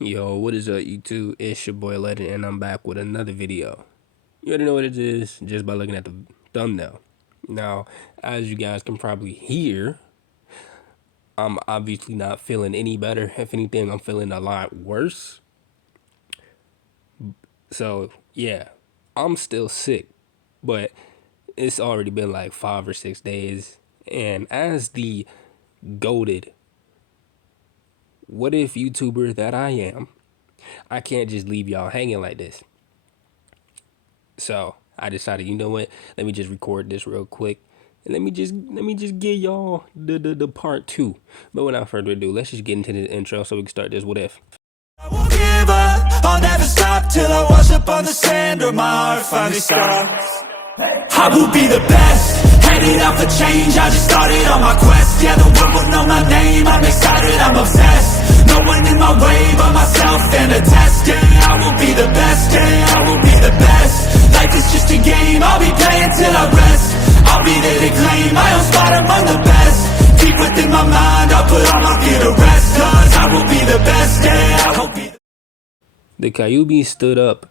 Yo, what is up, YouTube? It's your boy Legend, and I'm back with another video. You already know what it is just by looking at the thumbnail. Now, as you guys can probably hear, I'm obviously not feeling any better. If anything, I'm feeling a lot worse. So, yeah, I'm still sick, but it's already been like 5 or 6 days. And as the goated what if YouTuber that I am, I can't just leave y'all hanging like this. So I decided, you know what? Let me just record this real quick. And let me just give y'all the part two. But without further ado, let's just get into the intro so we can start this what if. I won't give up, I'll never stop till I wash up on the sand or my heart finally stops. I will be the best, headed out for change, I just started on my quest. Yeah, the world will know my name, I'm excited, I'm obsessed. No one in my way but myself and a test. Yeah, I will be the best, yeah, I will be the best. Life is just a game, I'll be playing till I rest. I'll be there to claim my own spot among the best. Deep within my mind, I'll put all my fear to rest. Cause I will be the best, yeah, I will be The Kyuubi stood up.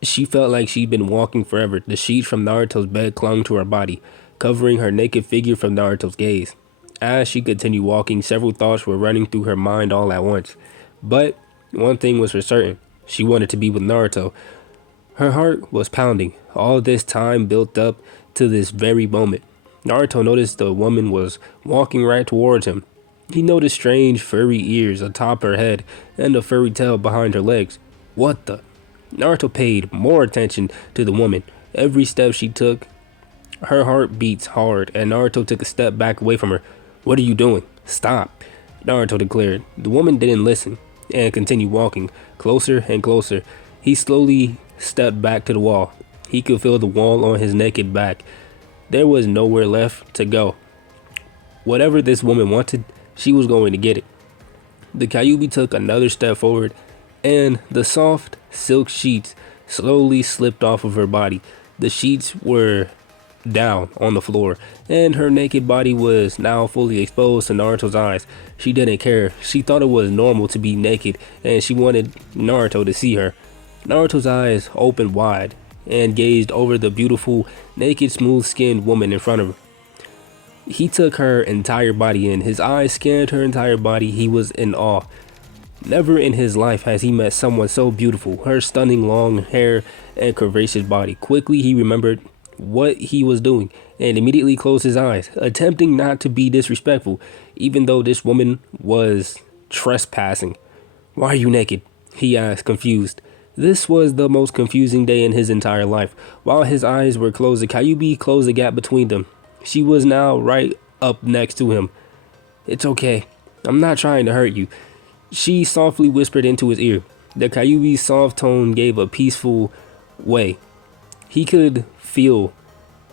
She felt like she'd been walking forever. The sheets from Naruto's bed clung to her body, covering her naked figure from Naruto's gaze. As she continued walking, several thoughts were running through her mind all at once. But one thing was for certain. She wanted to be with Naruto. Her heart was pounding. All this time built up to this very moment. Naruto noticed the woman was walking right towards him. He noticed strange furry ears atop her head and a furry tail behind her legs. What the? Naruto paid more attention to the woman. Every step she took, her heart beats hard, and Naruto took a step back away from her. What are you doing? Stop, Naruto declared. The woman didn't listen and continued walking closer and closer. He slowly stepped back to the wall. He could feel the wall on his naked back. There was nowhere left to go. Whatever this woman wanted, she was going to get it. The Kyuubi took another step forward, and the soft silk sheets slowly slipped off of her body. The sheets were down on the floor, and her naked body was now fully exposed to Naruto's eyes. She didn't care. She thought it was normal to be naked, and she wanted Naruto to see her. Naruto's eyes opened wide and gazed over the beautiful, naked, smooth-skinned woman in front of him. He took her entire body in. His eyes scanned her entire body. He was in awe. Never in his life has he met someone so beautiful. Her stunning long hair and curvaceous body. Quickly he remembered what he was doing and immediately closed his eyes, attempting not to be disrespectful, even though this woman was trespassing. Why are you naked? He asked, confused. This was the most confusing day in his entire life. While his eyes were closed, the Kyuubi closed the gap between them. She was now right up next to him. It's okay. I'm not trying to hurt you, she softly whispered into his ear. The Kyuubi's soft tone gave a peaceful way. He could feel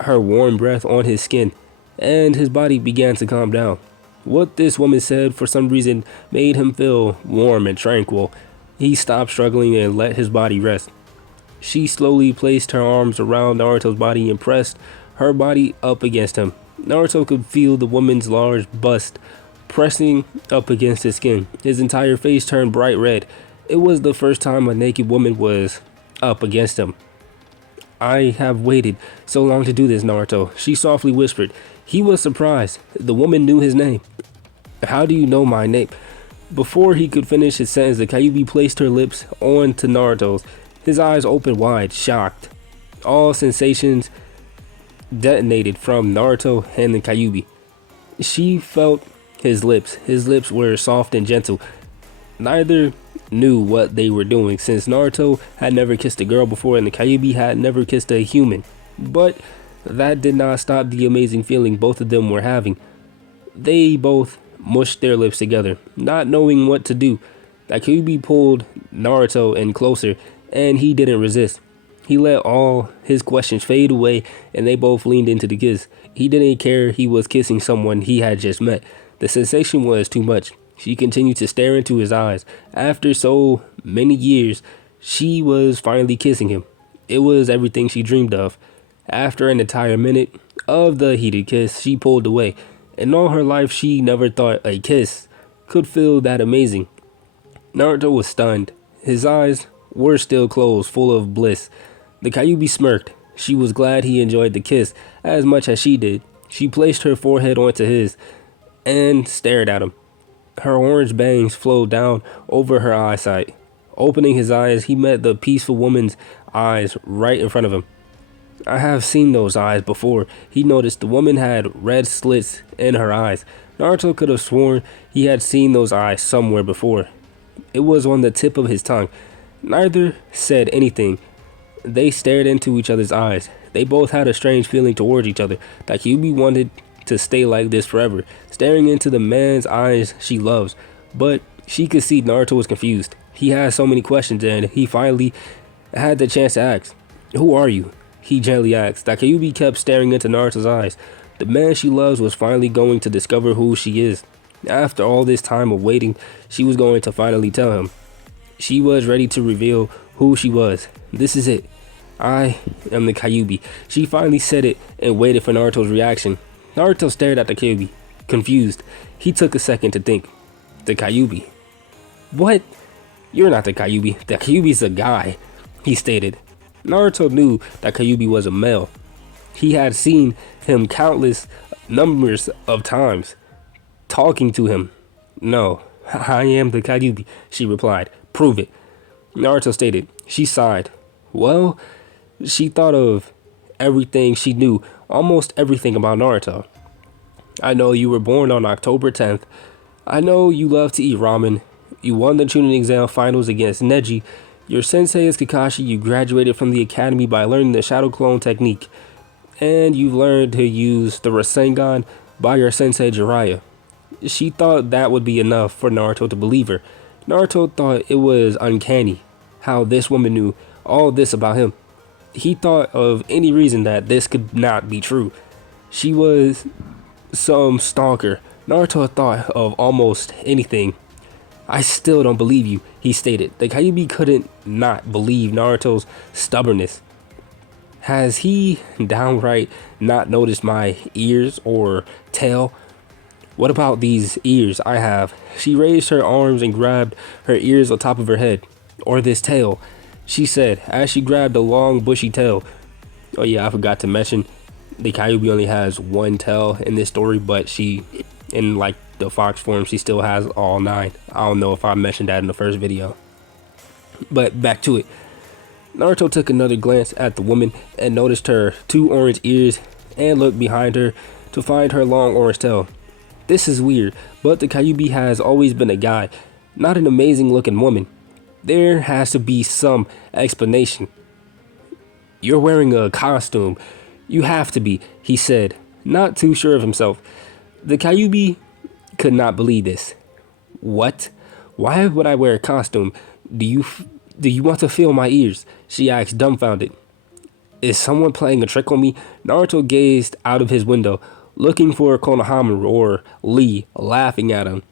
her warm breath on his skin, and his body began to calm down. What this woman said, for some reason, made him feel warm and tranquil. He stopped struggling and let his body rest. She slowly placed her arms around Naruto's body and pressed her body up against him. Naruto could feel the woman's large bust pressing up against his skin. His entire face turned bright red. It was the first time a naked woman was up against him. I have waited so long to do this, Naruto, she softly whispered. He was surprised. The woman knew his name. How do you know my name? Before he could finish his sentence, the Kyuubi placed her lips onto Naruto's. His eyes opened wide, shocked. All sensations detonated from Naruto and the Kyuubi. She felt his lips. His lips were soft and gentle. Neither knew what they were doing, since Naruto had never kissed a girl before and the Kyuubi had never kissed a human. But that did not stop the amazing feeling both of them were having. They both mushed their lips together, not knowing what to do. The Kyuubi pulled Naruto in closer, and he didn't resist. He let all his questions fade away, and they both leaned into the kiss. He didn't care he was kissing someone he had just met. The sensation was too much. She continued to stare into his eyes. After so many years, she was finally kissing him. It was everything she dreamed of. After an entire minute of the heated kiss, she pulled away. In all her life, she never thought a kiss could feel that amazing. Naruto was stunned. His eyes were still closed, full of bliss. The Kyuubi smirked. She was glad he enjoyed the kiss as much as she did. She placed her forehead onto his and stared at him. Her orange bangs flowed down over her eyesight. Opening his eyes, he met the peaceful woman's eyes right in front of him. I have seen those eyes before. He noticed the woman had red slits in her eyes. Naruto could have sworn he had seen those eyes somewhere before. It was on the tip of his tongue. Neither said anything. They stared into each other's eyes. They both had a strange feeling towards each other, that Kyuubi wanted to stay like this forever, staring into the man's eyes she loves. But she could see Naruto was confused. He had so many questions, and he finally had the chance to ask. "Who are you?" he gently asked. That Kyuubi kept staring into Naruto's eyes. The man she loves was finally going to discover who she is. After all this time of waiting, she was going to finally tell him. She was ready to reveal who she was. "This is it. I am the Kyuubi." She finally said it and waited for Naruto's reaction. Naruto stared at the Kyuubi, confused. He took a second to think. "The Kyuubi? What? You're not the Kyuubi. The Kyuubi's a guy," he stated. Naruto knew that Kyuubi was a male. He had seen him countless numbers of times, talking to him. "No, I am the Kyuubi," she replied. "Prove it," Naruto stated. She sighed. Well, she thought of everything she knew, almost everything about Naruto. "I know you were born on October 10th. I know you love to eat ramen. You won the Chunin exam finals against Neji. Your sensei is Kakashi. You graduated from the academy by learning the shadow clone technique. And you've learned to use the Rasengan by your sensei Jiraiya." She thought that would be enough for Naruto to believe her. Naruto thought it was uncanny how this woman knew all this about him. He thought of any reason that this could not be true. She was some stalker. Naruto thought of almost anything. "I still don't believe you," he stated. The Kyuubi couldn't not believe Naruto's stubbornness. "Has he downright not noticed my ears or tail? What about these ears I have?" She raised her arms and grabbed her ears on top of her head. "Or this tail," she said as she grabbed a long bushy tail. Oh yeah, I forgot to mention, the Kyuubi only has one tail in this story, but she, in like the fox form, she still has all 9. I don't know if I mentioned that in the first video. But back to it. Naruto took another glance at the woman and noticed her 2 orange ears and looked behind her to find her long orange tail. This is weird, but the Kyuubi has always been a guy, not an amazing looking woman. There has to be some explanation. "You're wearing a costume. You have to be," he said, not too sure of himself. The Kyuubi could not believe this. "What? Why would I wear a costume? Do you want to feel my ears?" she asked, dumbfounded. "Is someone playing a trick on me?" Naruto gazed out of his window, looking for Konohamaru or Lee, laughing at him.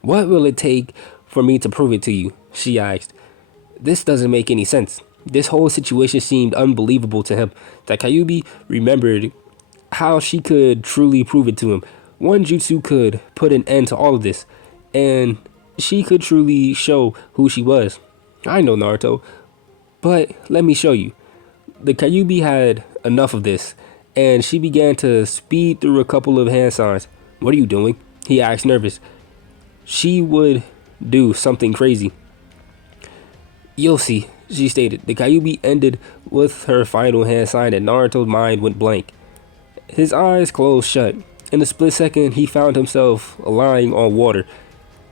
"What will it take for me to prove it to you?" she asked. This doesn't make any sense. This whole situation seemed unbelievable to him. That Kyuubi remembered how she could truly prove it to him. One jutsu could put an end to all of this, and she could truly show who she was. "I know, Naruto, but let me show you." The Kyuubi had enough of this, and she began to speed through a couple of hand signs. "What are you doing?" he asked, nervous. She would do something crazy. "You'll see," she stated. The Kyuubi ended with her final hand sign, and Naruto's mind went blank. His eyes closed shut. In a split second, he found himself lying on water.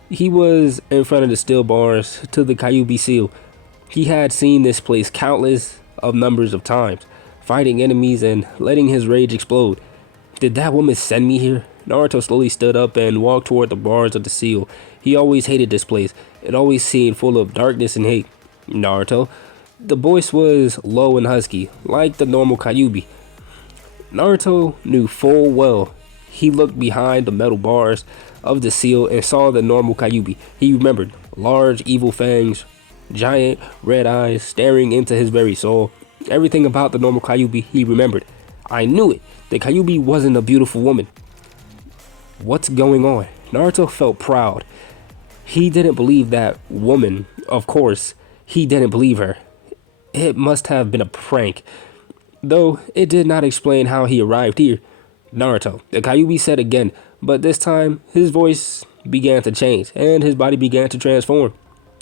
He was in front of the steel bars to the Kyuubi seal. He had seen this place countless of numbers of times, fighting enemies and letting his rage explode. Did that woman send me here? Naruto slowly stood up and walked toward the bars of the seal. He always hated this place. It always seemed full of darkness and hate. "Naruto?" The voice was low and husky, like the normal Kyuubi. Naruto knew full well. He looked behind the metal bars of the seal and saw the normal Kyuubi. He remembered large evil fangs, giant red eyes staring into his very soul. Everything about the normal Kyuubi he remembered. I knew it. The Kyuubi wasn't a beautiful woman. What's going on? Naruto felt proud. He didn't believe that woman, of course. He didn't believe her. It must have been a prank, though it did not explain how he arrived here. Naruto, the Kyuubi said again, but this time his voice began to change and his body began to transform.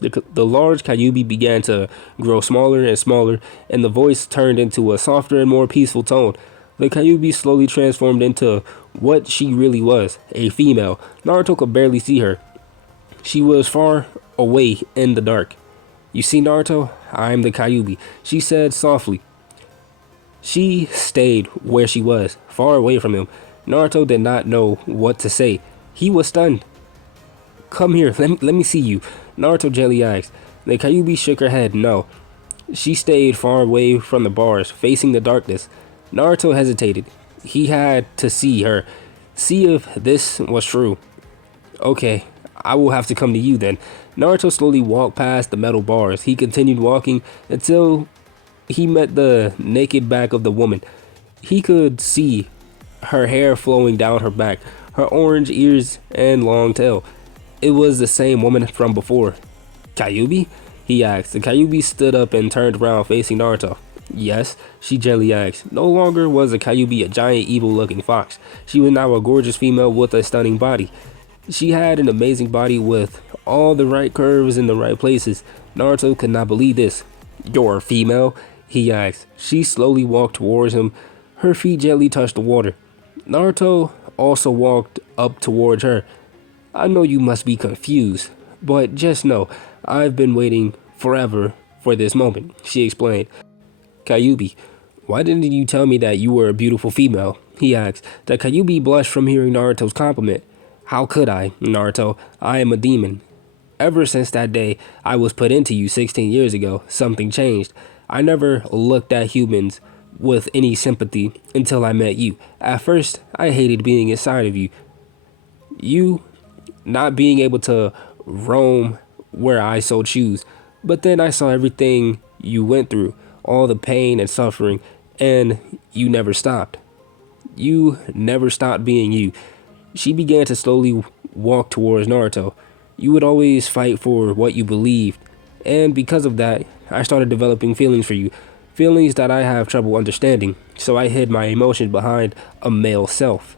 The large Kyuubi began to grow smaller and smaller, and the voice turned into a softer and more peaceful tone. The Kyuubi slowly transformed into what she really was, a female. Naruto could barely see her. She was far away in the dark. You see, Naruto, I'm the Kyuubi, she said softly. She stayed where she was, far away from him. Naruto did not know what to say. He was stunned. Come here, let me see you, Naruto gently asked. The Kyuubi shook her head, no. She stayed far away from the bars, facing the darkness. Naruto hesitated. He had to see her, see if this was true. Okay, I will have to come to you then. Naruto slowly walked past the metal bars. He continued walking until he met the naked back of the woman. He could see her hair flowing down her back, her orange ears and long tail. It was the same woman from before. Kyuubi? He asked. The Kyuubi stood up and turned around facing Naruto. Yes, she gently asked. No longer was the Kyuubi a giant evil-looking fox. She was now a gorgeous female with a stunning body. She had an amazing body with all the right curves in the right places. Naruto could not believe this. You're a female? He asked. She slowly walked towards him. Her feet gently touched the water. Naruto also walked up towards her. I know you must be confused, but just know, I've been waiting forever for this moment, she explained. Kyuubi, why didn't you tell me that you were a beautiful female? He asked. The Kyuubi blushed from hearing Naruto's compliment. How could I, Naruto? I am a demon. Ever since that day I was put into you 16 years ago, something changed. I never looked at humans with any sympathy until I met you. At first, I hated being inside of you. You not being able to roam where I so choose. But then I saw everything you went through, all the pain and suffering, and you never stopped. You never stopped being you. She began to slowly walk towards Naruto. You would always fight for what you believed, and because of that, I started developing feelings for you, feelings that I have trouble understanding, so I hid my emotions behind a male self.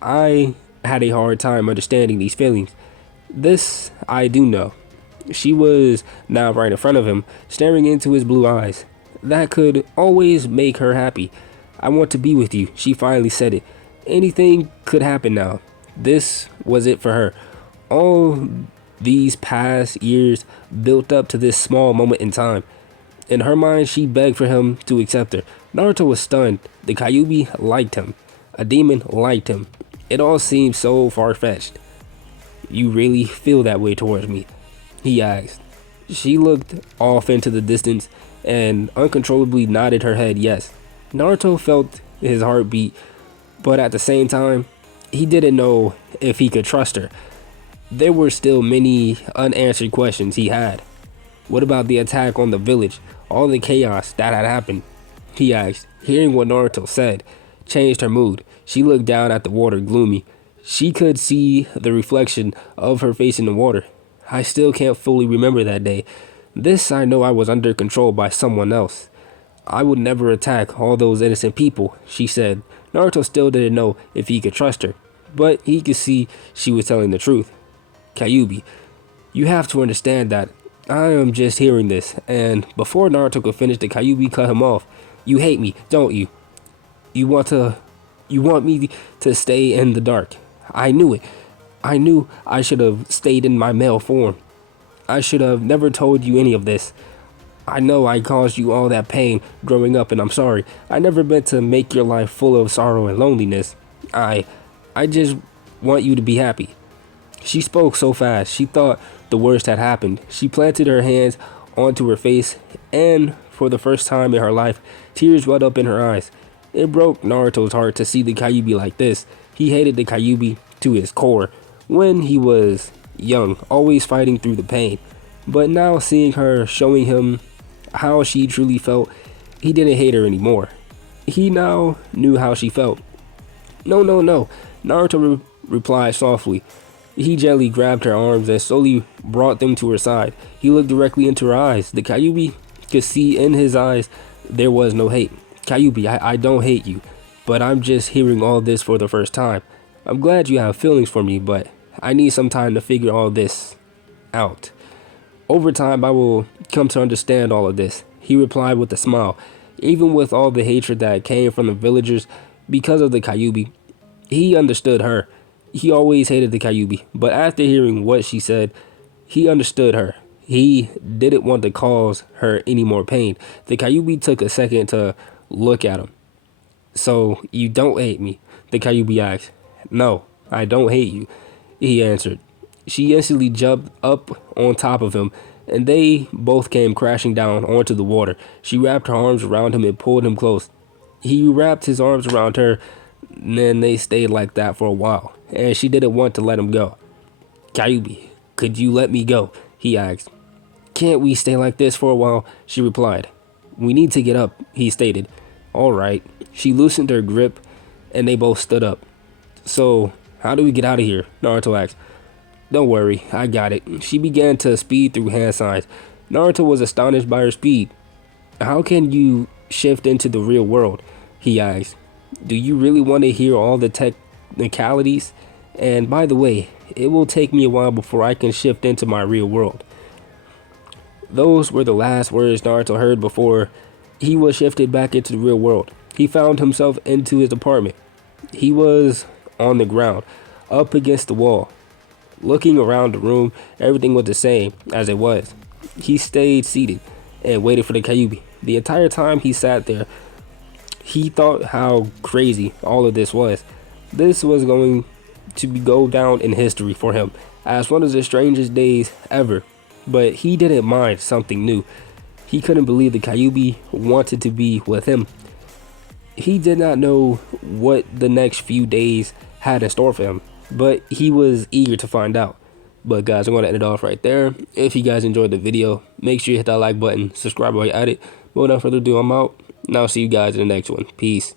I had a hard time understanding these feelings. This I do know. She was now right in front of him, staring into his blue eyes. That could always make her happy. I want to be with you, she finally said it. Anything could happen now. This was it for her. All these past years built up to this small moment in time. In her mind, she begged for him to accept her. Naruto was stunned. The Kyuubi liked him. A demon liked him. It all seemed so far-fetched. You really feel that way towards me? He asked. She looked off into the distance and uncontrollably nodded her head yes. Naruto felt his heart beat, but at the same time, he didn't know if he could trust her. There were still many unanswered questions he had. What about the attack on the village? All the chaos that had happened? He asked. Hearing what Naruto said changed her mood. She looked down at the water gloomy. She could see the reflection of her face in the water. I still can't fully remember that day. This I know I was under control by someone else. I would never attack all those innocent people, she said. Naruto still didn't know if he could trust her, but he could see she was telling the truth. Kyuubi, you have to understand that I am just hearing this, and before Naruto could finish, the Kyuubi cut him off. You hate me, don't you? You want me to stay in the dark. I knew it. I knew I should have stayed in my male form. I should have never told you any of this. I know I caused you all that pain growing up, and I'm sorry. I never meant to make your life full of sorrow and loneliness. I just want you to be happy. She spoke so fast, she thought the worst had happened. She planted her hands onto her face, and for the first time in her life, tears welled up in her eyes. It broke Naruto's heart to see the Kyuubi like this. He hated the Kyuubi to his core when he was young, always fighting through the pain. But now seeing her showing him how she truly felt, he didn't hate her anymore. He now knew how she felt. No, Naruto replied softly. He gently grabbed her arms and slowly brought them to her side. He looked directly into her eyes. The Kyuubi could see in his eyes there was no hate. Kyuubi, I don't hate you, but I'm just hearing all this for the first time. I'm glad you have feelings for me, but I need some time to figure all this out. Over time, I will come to understand all of this, he replied with a smile. Even with all the hatred that came from the villagers because of the Kyuubi, he understood her. He always hated the Kyuubi, but after hearing what she said, he understood her. He didn't want to cause her any more pain. The Kyuubi took a second to look at him. So, you don't hate me? The Kyuubi asked. No, I don't hate you, he answered. She instantly jumped up on top of him, and they both came crashing down onto the water. She wrapped her arms around him and pulled him close. He wrapped his arms around her, and then they stayed like that for a while, and she didn't want to let him go. Kyuubi, could you let me go? He asked. Can't we stay like this for a while? She replied. We need to get up, he stated. All right. She loosened her grip, and they both stood up. So, how do we get out of here? Naruto asked. Don't worry, I got it. She began to speed through hand signs. Naruto was astonished by her speed. How can you shift into the real world? He asked. Do you really want to hear all the technicalities? And by the way, it will take me a while before I can shift into my real world. Those were the last words Naruto heard before he was shifted back into the real world. He found himself into his apartment. He was on the ground, up against the wall. Looking around the room, everything was the same as it was. He stayed seated and waited for the Kyuubi. The entire time he sat there, he thought how crazy all of this was. This was going to go down in history for him as one of the strangest days ever. But he didn't mind something new. He couldn't believe the Kyuubi wanted to be with him. He did not know what the next few days had in store for him, but he was eager to find out. But guys, I'm going to end it off right there. If you guys enjoyed the video, make sure you hit that like button, subscribe while you're at it. But without further ado, I'm out, and I'll see you guys in the next one. Peace.